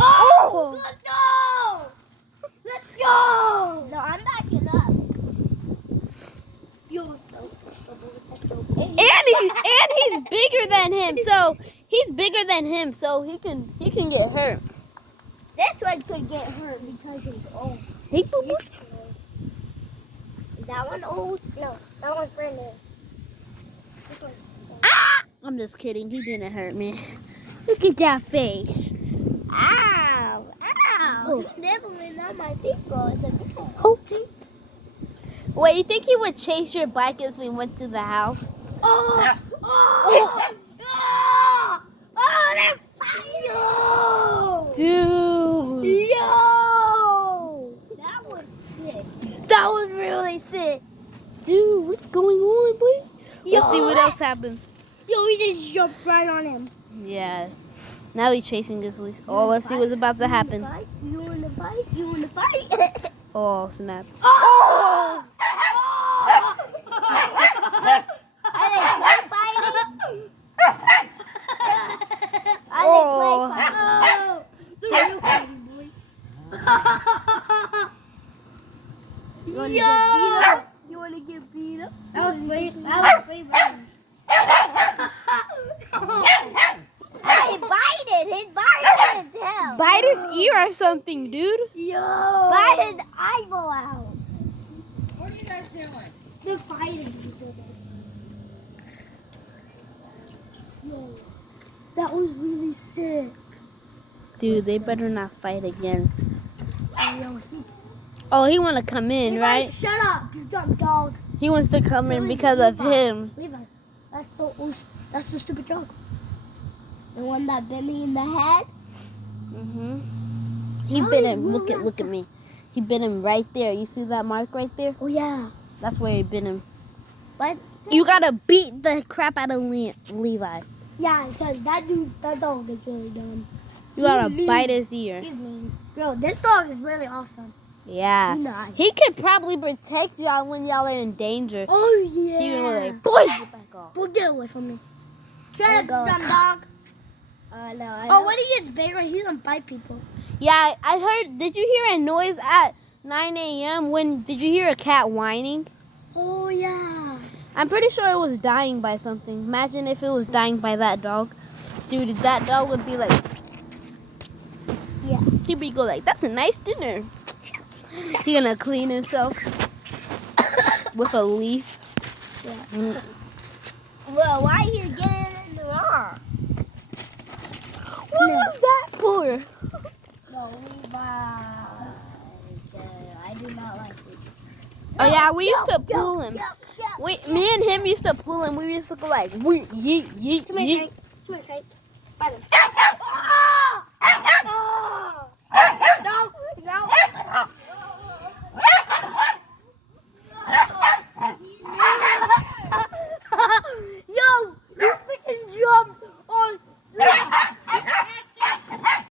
Oh! Let's go! Let's go! No, I'm backing up. And he's bigger than him, so he's bigger than him, so he can get hurt. This one could get hurt because he's old. Hey, boo boo. Is that one old? No, that one's brand new. This one's old. Ah! I'm just kidding. He didn't hurt me. Look at that face. Ow! Ow! Oh. Nibbling on my people. It's a Oh. Wait, you think he would chase your bike as we went to the house? Oh! Oh! Oh! Oh! That fire! Dude. Yo! That was sick. That was really sick. Dude, what's going on, boy? Let's see what Yo. else happened. Yo, we just jumped right on him. Yeah. Now he's chasing his leash. Oh, let's see what's about to happen. You want to fight? You want to fight? Oh, snap. Oh! I didn't play fighting. I didn't play fighting. The real fighting, boy. You want to get beat up? That was way better. Hey, bite it. His bite his tail. Bite his ear or something, dude. Yo. Bite his eyeball out. What are you guys doing? They're fighting each other. Yo. That was really sick. Dude, they better not fight again. Yo, Oh, he want to come in, Levi, right? Shut up, you dumb dog. He wants to come in because of him. Levi, that's the stupid dog. The one that bit me in the head. He How bit do him. you Look move at me. He bit him right there. You see that mark right there? Oh yeah. That's where he bit him. But You gotta beat the crap out of Levi. yeah, because that dog is really dumb. You gotta He's mean. bite his ear. He's mean. Bro, this dog is really awesome. Yeah. Nice. He could probably protect y'all when y'all are in danger. Oh yeah. He would like, boy, get back off. Well, get away from me. Shut There up, you go. dumb dog. No. Oh, when he gets bigger, he doesn't bite people. Yeah, I heard. Did you hear a noise at 9 a.m.? Did you hear a cat whining? Oh yeah. I'm pretty sure it was dying by something. Imagine if it was dying by that dog. Dude, that dog would be like, Yeah. he'd be go like, that's a nice dinner. He gonna clean himself with a leaf. Yeah. Well, why are you getting in the rock? What was that for? No, Levi. I do not like it. Oh yeah, we used to pull him. Yo. Me and him used to pull him. We used to go like, yeet, yeet, Come here, yeet. Frank. Come here, Frank. Bite him.